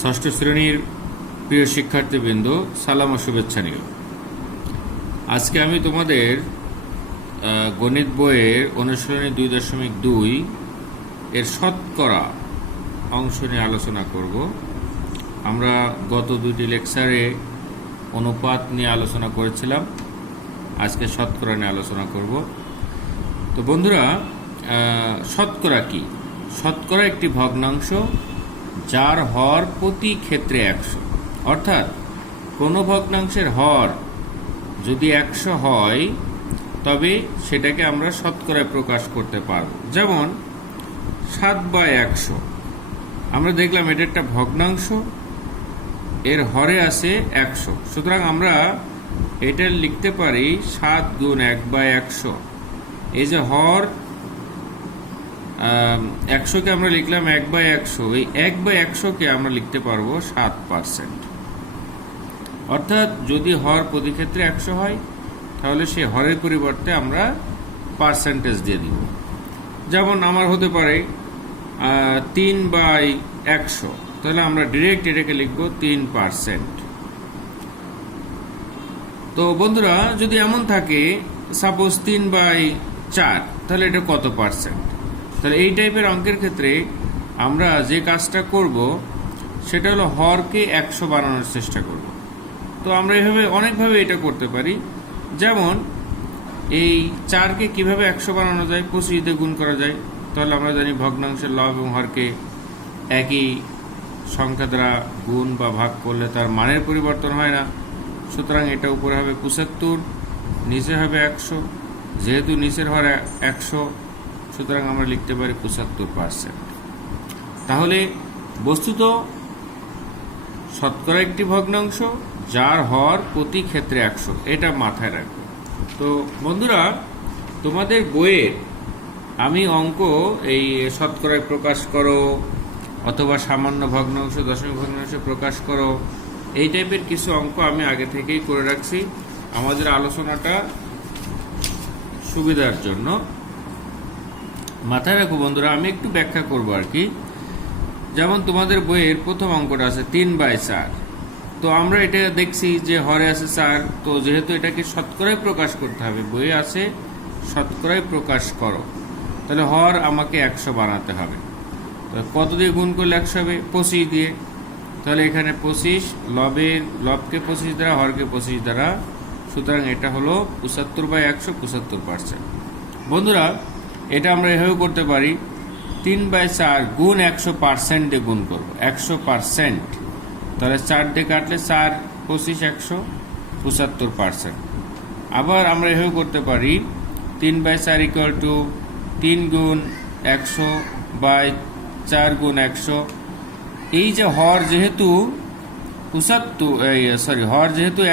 ষষ্ঠ শ্রেণীর প্রিয় শিক্ষার্থীবৃন্দ, সালাম ও শুভেচ্ছা নিও। আজকে আমি তোমাদের গণিত বইয়ের অনুশীলনী 2.2 এর শতকরা অংশ নিয়ে আলোচনা করব। আমরা গত দুটি লেকচারে অনুপাত নিয়ে আলোচনা করেছিলাম, আজকে শতকরা নিয়ে আলোচনা করব। তো বন্ধুরা, শতকরা কি? শতকরা একটি ভগ্নাংশ যার হর প্রতি ক্ষেত্রে 100। অর্থাৎ কোনো ভগ্নাংশের হর যদি 100 হয় তবে সেটাকে আমরা শতকরায় প্রকাশ করতে পারব। যেমন 7/100, আমরা দেখলাম এটা একটা ভগ্নাংশ, এর হরে আছে 100, সুতরাং আমরা এটা লিখতে পারি 7 গুণ 1/100। এই যে হর 100কে আমরা লিখলাম 1/100, এই 1/100কে আমরা লিখতে পারবো 7%। অর্থাৎ যদি হর প্রতি ক্ষেত্রে 100 হয় তাহলে সেই হরের পরিবর্তে আমরা পার্সেন্টেজ দিয়ে দিব। যেমন আমার হতে পারে 3/100, তাহলে আমরা ডিরেক্ট এটাকে লিখবো 3%। তো বন্ধুরা, যদি এমন থাকে সাপোজ 3/4, তাহলে এটা কত পার্সেন্ট? তাহলে এই টাইপের অঙ্কের ক্ষেত্রে আমরা যে কাজটা করব সেটা হলো হরকে 100 বানানোর চেষ্টা করব। তো আমরা এভাবে অনেকভাবে এটা করতে পারি। যেমন এই 4কে কিভাবে 100 বানানো যায়? 25 দিয়ে গুণ করা যায়। তাহলে আমরা জানি ভগ্নাংশের লব এবং হরকে একই সংখ্যা দ্বারা গুণ বা ভাগ করলে তার মানের পরিবর্তন হয় না। সুতরাং এটা উপরে হবে 75, নিচে হবে 100। যেহেতু নিচের হর 100, সুতরাং আমরা লিখতে পারি 75%। তাহলে বস্তুত শতকরা একটি ভগ্নাংশ যার হর প্রতি ক্ষেত্রে 100, এটা মাথায় রাখবে। তো বন্ধুরা, তোমাদের বইয়ের আমি অঙ্ক এই শতকরায় প্রকাশ করো অথবা সামান্য ভগ্নাংশ, দশমিক ভগ্নাংশে প্রকাশ করো, এই টাইপের কিছু অঙ্ক আমি আগে থেকেই করে রাখছি আমাদের আলোচনাটা সুবিধার জন্য। মাথায় রাখো বন্ধুরা, আমি একটু ব্যাখ্যা করব আর কি। যেমন তোমাদের বইয়ের প্রথম অঙ্কটা আছে 3/4। তো আমরা এটা দেখছি যে হরে আছে 4, তো যেহেতু এটাকে শতকরায় প্রকাশ করতে হবে, বইয়ে আছে শতকরায় প্রকাশ করো, তাহলে হর আমাকে 100 বানাতে হবে। তো কত দিয়ে গুণ করলে 100 হবে? 25 দিয়ে। তাহলে এখানে 25, লবকে 25 দ্বারা, হরকে 25 দ্বারা, সুতরাং এটা হলো 75/100, 75%। বন্ধুরা, এটা আমরা এভাবে করতে পারি 3/4 গুণ 100% দিয়ে গুণ করবো, 100%। তাহলে 4 দিয়ে কাটলে 4, 25, 100, 75%। আবার আমরা এভাবে করতে পারি 3/4 = 3 গুণ 100/4 গুণ 100। এই যে হর যেহেতু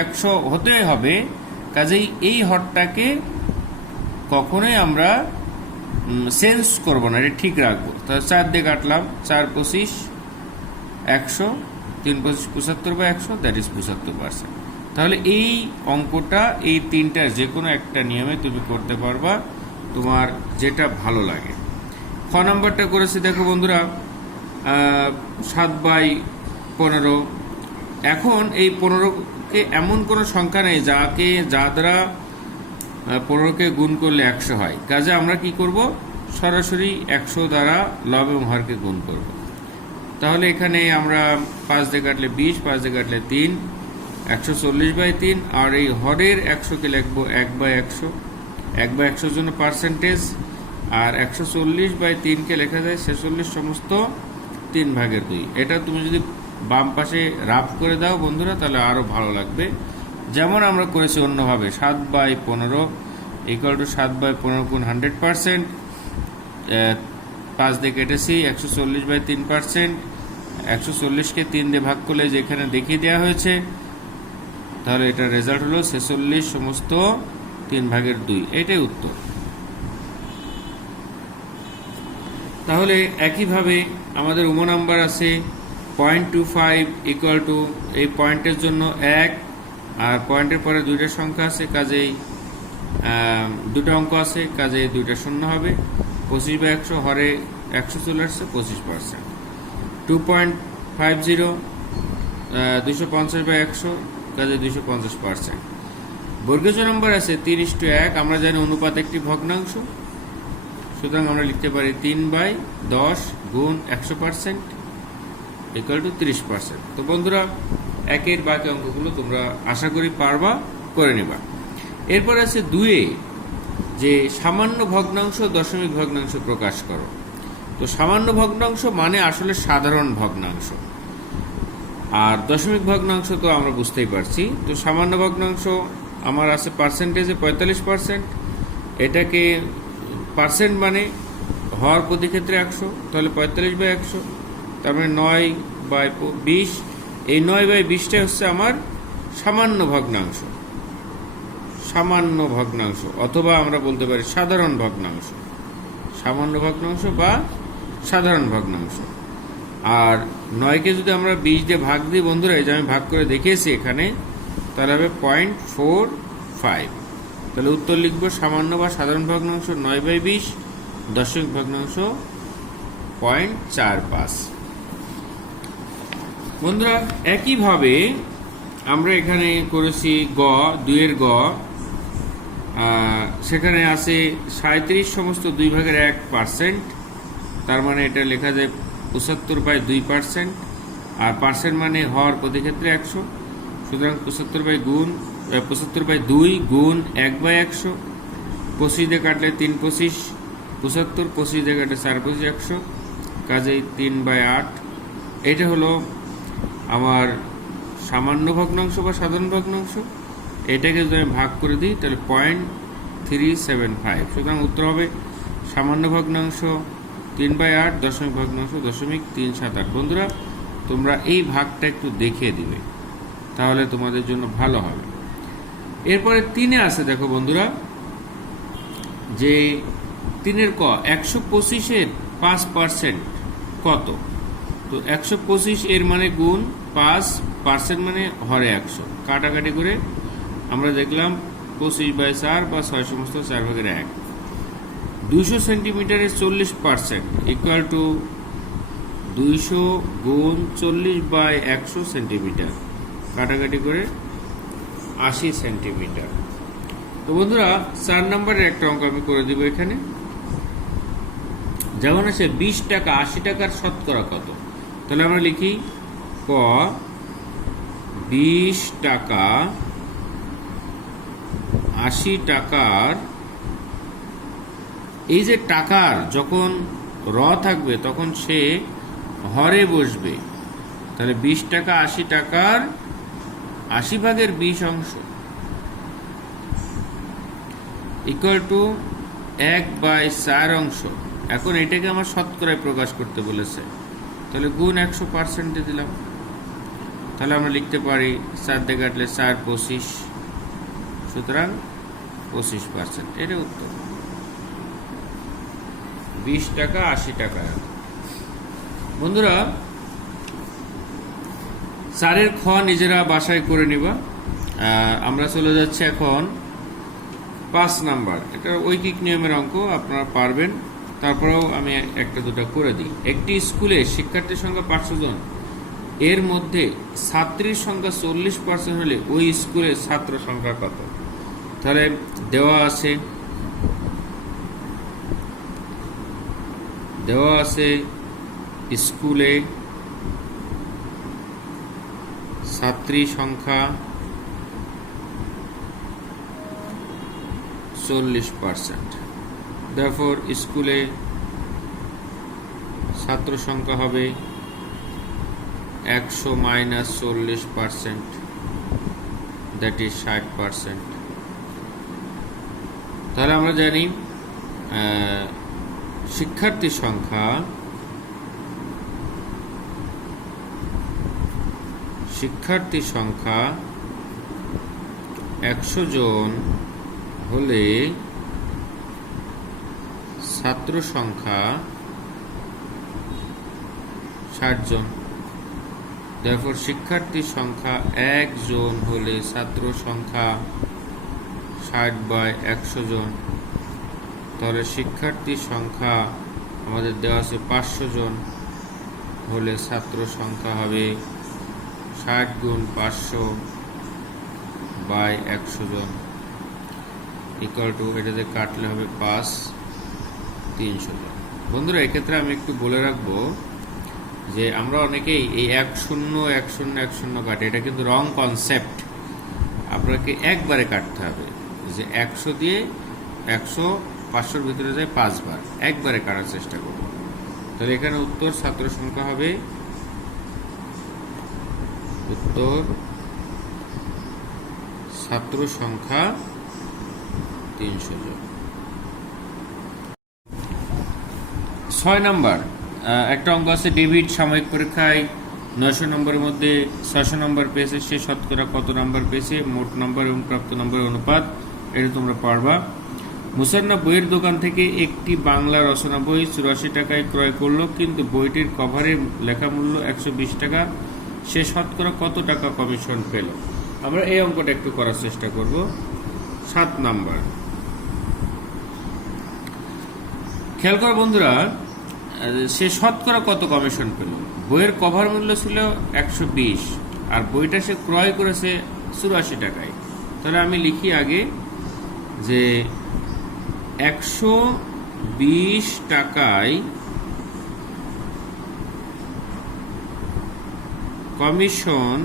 100 হতে হবে, কাজেই এই হরটাকে কখনোই আমরা চেঞ্জ করবো না, এটা ঠিক রাখবো। তাহলে 4 দিয়ে কাটলাম, 4, 25, 100, 3, 25, 75/100, দ্যাট ইজ 75%। তাহলে এই অঙ্কটা এই তিনটার যে কোনো একটা নিয়মে তুমি করতে পারবা, তোমার যেটা ভালো লাগে। খ নাম্বারটা করেছি, দেখো বন্ধুরা, 7/15। এখন এই 15কে এমন কোনো সংখ্যা নেই যা দ্বারা 15কে গুণ করলে 100 হয়। কাজে আমরা কি করব? সরাসরি 100 দ্বারা লব এবং হরকে গুণ করব। তাহলে এখানে আমরা 5 দিয়ে কাটলে 20, 5 দিয়ে কাটলে 3, 140/3। আর এই হরের 100কে লিখবো 1/100, 1/100 জন্য পার্সেন্টেজ। আর 140/3কে লেখা যায় 46 সমস্ত 3/2। এটা তুমি যদি বাম পাশে রাফ করে দাও বন্ধুরা, তাহলে আরো ভালো লাগবে। যেমন আমরা করেছি অন্যভাবে, 7/15 = 7/15 গুণ 100%। 5 দিয়ে কেটেছি, 140/3%। 140কে 3 দিয়ে ভাগ করলে যেখানে দেখিয়ে দেওয়া হয়েছে, তাহলে এটা রেজাল্ট হলো 46 সমস্ত 3/2। এটাই উত্তর। তাহলে একইভাবে আমাদের উম নাম্বার আছে 0.25 = এই পয়েন্টের জন্য 1, আর পয়েন্টের পরে দুইটা সংখ্যা আছে, কাজেই দুটো অঙ্ক আছে, কাজেই দুইটা শূন্য হবে। 25/100, হরে 100 চলে আসছে, 25%। 2.50 250/100, কাজে 250%। বর্গীয় নম্বর আছে 3:1, আমরা জানি অনুপাত একটি ভগ্নাংশ, সুতরাং আমরা লিখতে পারি 3/10 গুণ 100% = 30%। তো বন্ধুরা, একের বাকি অঙ্কগুলো তোমরা আশা করি পারবা, করে নিবা। এরপর আছে 2 যে সামান্য ভগ্নাংশ দশমিক ভগ্নাংশ প্রকাশ করো। তো সামান্য ভগ্নাংশ মানে আসলে সাধারণ ভগ্নাংশ, আর দশমিক ভগ্নাংশ তো আমরা বুঝতেই পারছি। তো সামান্য ভগ্নাংশ আমার আছে পার্সেন্টেজে 45%, এটাকে পার্সেন্ট মানে হর প্রতি ক্ষেত্রে 100, তাহলে 45/100, তার মানে 9/20। এই 9/20টাই হচ্ছে আমার সামান্য ভগ্নাংশ, সামান্য ভগ্নাংশ, অথবা আমরা বলতে পারি সাধারণ ভগ্নাংশ, সামান্য ভগ্নাংশ বা সাধারণ ভগ্নাংশ। আর 9কে যদি আমরা 20 দিয়ে ভাগ দিই বন্ধুরা, এই যে আমি ভাগ করে দেখিয়েছি এখানে, তাহলে হবে 0.45। তাহলে উত্তর লিখবো সামান্য বা সাধারণ ভগ্নাংশ 9/20, দশমিক ভগ্নাংশ 0.45। বন্ধুরা, একইভাবে আমরা এখানে করেছি 2 গ, সেখানে আছে 37 সমস্ত 2/1%, তার মানে এটা লেখা যায় 75/2%, আর পার্সেন্ট মানে হর প্রতি ক্ষেত্রে 100, সুতরাং 75/2 গুণ 1/100। 25 দিয়ে কাটলে 3×25 75, 25 দিয়ে কাটলে 4×25 100, কাজেই 3/8। এটা হলো আমার সামান্য ভগ্নাংশ বা সাধারণ ভগ্নাংশ। এটাকে যদি আমি ভাগ করে দিই তাহলে 0.375, সুতরাং উত্তর হবে সামান্য ভগ্নাংশ 3/8, দশমিক ভগ্নাংশ 0.378। বন্ধুরা, তোমরা এই ভাগটা একটু দেখিয়ে দিবে, তাহলে তোমাদের জন্য ভালো হবে। এরপরে 3-এ আছে, দেখো বন্ধুরা, যে 3-এর ক 125-এর 5% কত? তো 125 এর মানে গুণ 5% মানে হরে 100, কাটাকাটি করে আমরা দেখলাম 25/4 বা 6 সমস্ত 4/1। 200 সেন্টিমিটারের 40% = 200 গুণ 40/100 সেন্টিমিটার, কাটাকাটি করে 80 সেন্টিমিটার। তো বন্ধুরা, 4 নম্বরের একটা অঙ্ক আমি করে দিব এখানে। যেমন আছে 20 টাকা 80 টাকার শতকরা কত? তাহলে আমরা লিখি ক 20 টাকা 80 টাকার, এই যে টাকার যখন র থাকবে তখন সে হরে বসবে, তাহলে 20 টাকা 80 টাকার 80/20 অংশ = 1/4 অংশ। এখন এটাকে আমার শতকরায় প্রকাশ করতে বলেছে, তাহলে গুণ 100% দিলাম, তাহলে আমরা লিখতে পারি 4 দিয়ে কাটলে 4×25, সুতরাং 25%। এটা উত্তর 20 টাকা 80 টাকা। বন্ধুরা, 4-এর খ নিজেরা বাসায় করে নিবা। আমরা চলে যাচ্ছি এখন 5 নাম্বার। এটা ঐকিক নিয়মের অঙ্ক, আপনারা পারবেন, তারপরেও আমি একটা দুটা করে দিই। একটি স্কুলে শিক্ষার্থীর সংখ্যা 500 জন, এর মধ্যে ছাত্রীর সংখ্যা 40% হলে ওই স্কুলের ছাত্র সংখ্যা কত? তাহলে দেওয়া আছে স্কুলে ছাত্রী সংখ্যা 40%, therefore স্কুলে ছাত্র সংখ্যা হবে 100 - 40%, that is 60%। তাহলে আমরা জানি শিক্ষার্থী সংখ্যা 100 জন হলে ছাত্র সংখ্যা 60 জন, therefore শিক্ষার্থী সংখ্যা 1 জন হলে ছাত্র সংখ্যা 60/100 জন। তাহলে শিক্ষার্থী সংখ্যা আমাদের দেওয়া আছে 500 জন হলে ছাত্র সংখ্যা হবে 60 গুণ 500 বাই 100 জন ইকুয়াল টু, এটাতে কাটলে হবে 5 300 জন। বন্ধুরা, এক্ষেত্রে আমি একটু বলে রাখবো যে আমরা অনেকেই এই 1-0-1-0-1-0 কাটে, এটা কিন্তু রং কনসেপ্ট। আপনাকে একবারে কাটতে হবে, যে 100 দিয়ে 100 500-র ভিতরে যায় 5 বার, একবারে কাটার চেষ্টা করব। তাহলে এখানে উত্তর ছাত্র সংখ্যা হবে, উত্তর ছাত্র সংখ্যা 300 জন। 6 নম্বর একটা অঙ্ক আছে, ডেভিড সাময়িক পরীক্ষায় 900 নম্বরের মধ্যে 600 নম্বর পেয়েছে, সে শতকরা কত নম্বর পেয়েছে, মোট নম্বর এবং প্রাপ্ত নম্বরের অনুপাত, এটা তোমরা পারবা। মুসান্না বইয়ের দোকান থেকে একটি বাংলা রচনা বই 84 টাকায় ক্রয় করলো, কিন্তু বইটির কভারে লেখা মূল্য 120 টাকা, সে শতকরা কত টাকা কমিশন পেল। আমরা এই অঙ্কটা একটু করার চেষ্টা করব। 7 নাম্বার, খেয়াল করো বন্ধুরা, সে শতকরা কত কমিশন পেল। বইয়ের কভার মূল্য ছিল 120 আর বইটা সে ক্রয় করেছে 84 টাকায়। তাহলে আমি লিখি আগে যে 120 টাকায় কমিশন।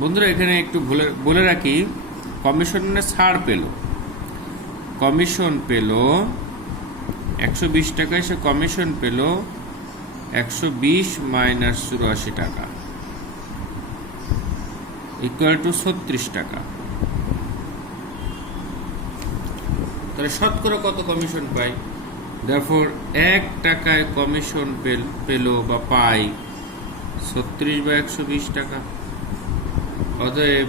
বন্ধুরা, এখানে একটু বলে রাখি, কমিশন মানে ছাড় পেল, কমিশন পেল 120 টাকায়, সে কমিশন পেল 120 মাইনাস 84 টাকা ইকুয়াল টু 36 টাকা। তাহলে শতকরা কত কমিশন পাই? দেয়ারফর 1 টাকায় কমিশন পেল বা পাই 36/120 টাকা। অতএব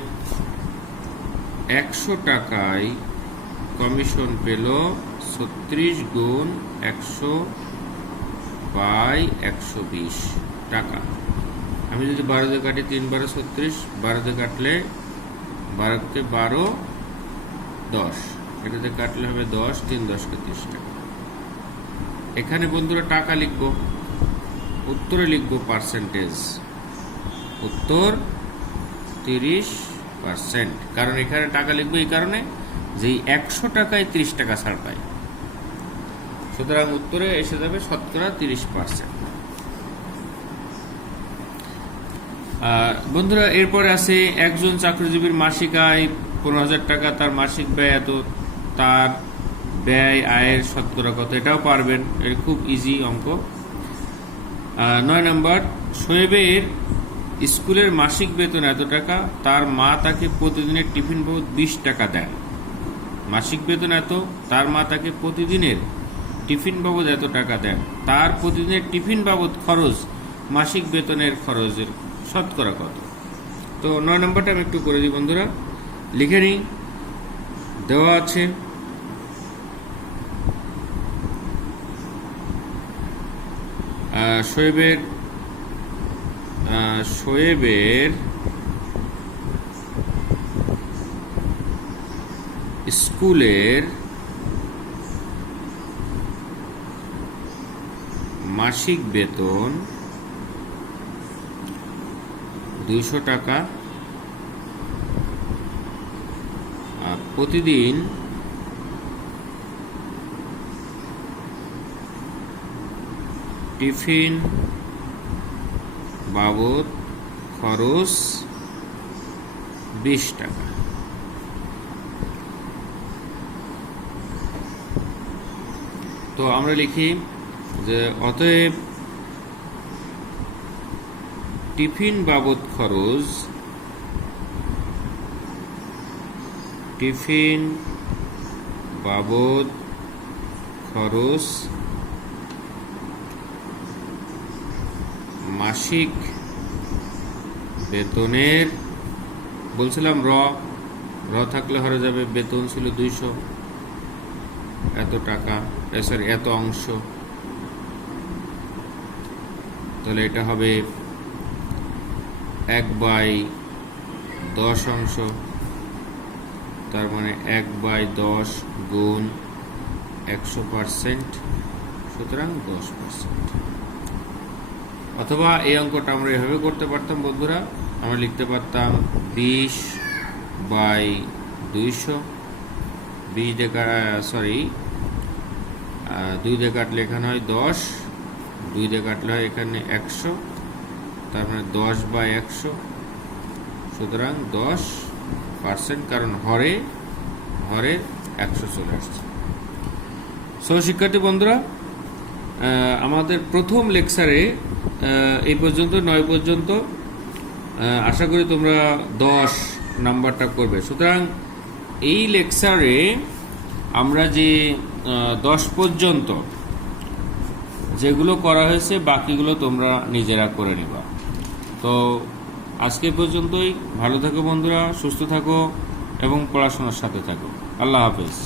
100 টাকায় কমিশন পেল 36 গুণ 100 বাই 120 টাকা। আমি যদি 12 দিয়ে কাটি, 3 12 36, 12 দিয়ে কাটলে 12 12 10, এটাতে কাটলে হবে 10, 3 10 30 টাকা। এখানে বন্ধুরা টাকা লিখবো, উত্তরে লিখবো পার্সেন্টেজ, উত্তর 30%। কারণ এখানে টাকা লিখবো এই কারণে যে 100 টাকায় 30 টাকা ছাড় পাই, সুতরাং উত্তরে এসে যাবে শতকরা 30%। বন্ধুরা, এরপরে আছে একজন চাকরিজীবীর মাসিক আয় 15,000 টাকা, তার মাসিক ব্যয় এত, তার ব্যয় আয়ের শতকরা কত, এটাও পারবেন, এটা খুব ইজি অঙ্ক। 9 নম্বর, শোয়েবের স্কুলের মাসিক বেতন এত টাকা, তার মা তাকে প্রতিদিনের টিফিন বাবদ 20 টাকা দেন। মাসিক বেতন এত, তার মা তাকে প্রতিদিনের টিফিন বাবদ এত টাকা দেন, তার প্রতিদিনের টিফিন বাবদ খরচ মাসিক বেতনের খরচের শতকরা কত। তো 9 নম্বরটা আমি একটু করে দিই বন্ধুরা, লিখে নিই। দেওয়া আছে শোয়েবের স্কুলের মাসিক বেতন 200 টাকা, প্রতিদিন টিফিন বাবদ খরচ 20 টাকা। তো আমরা লিখি যে অতএব টিফিন বাবদ খরচ, টিফিন বাবদ খরচ মাসিক বেতনের, বলছিলাম র থাকলে হয়ে যাবে, বেতন ছিল 200, এত টাকা, সরি এত অংশ, তাহলে এটা হবে 1/10 অংশ, তার মানে 1/10 গুণ 100%, সুতরাং 10%। অথবা এই অঙ্কটা আমরা এভাবে করতে পারতাম বন্ধুরা, আমরা লিখতে পারতাম 20/200, 2 দিয়ে কাটলে এখানে হয় 10, 2 দিয়ে কাটলে হয় এখানে 100, তার মানে 10/100, সুতরাং 10%, কারণ হরে 100 চলে আসছে। সো শিক্ষার্থী বন্ধুরা, আমাদের প্রথম লেকচারে এই পর্যন্ত 9 পর্যন্ত, আশা করি তোমরা 10 নাম্বারটা করবে। সুতরাং এই লেকচারে আমরা যে 10 পর্যন্ত যেগুলো করা হয়েছে বাকিগুলো তোমরা নিজেরা করে নিবা। তো আজকে পর্যন্তই। ভালো থাকো বন্ধুরা, সুস্থ থাকো এবং পড়াশোনার সাথে থাকো। আল্লাহ হাফেজ।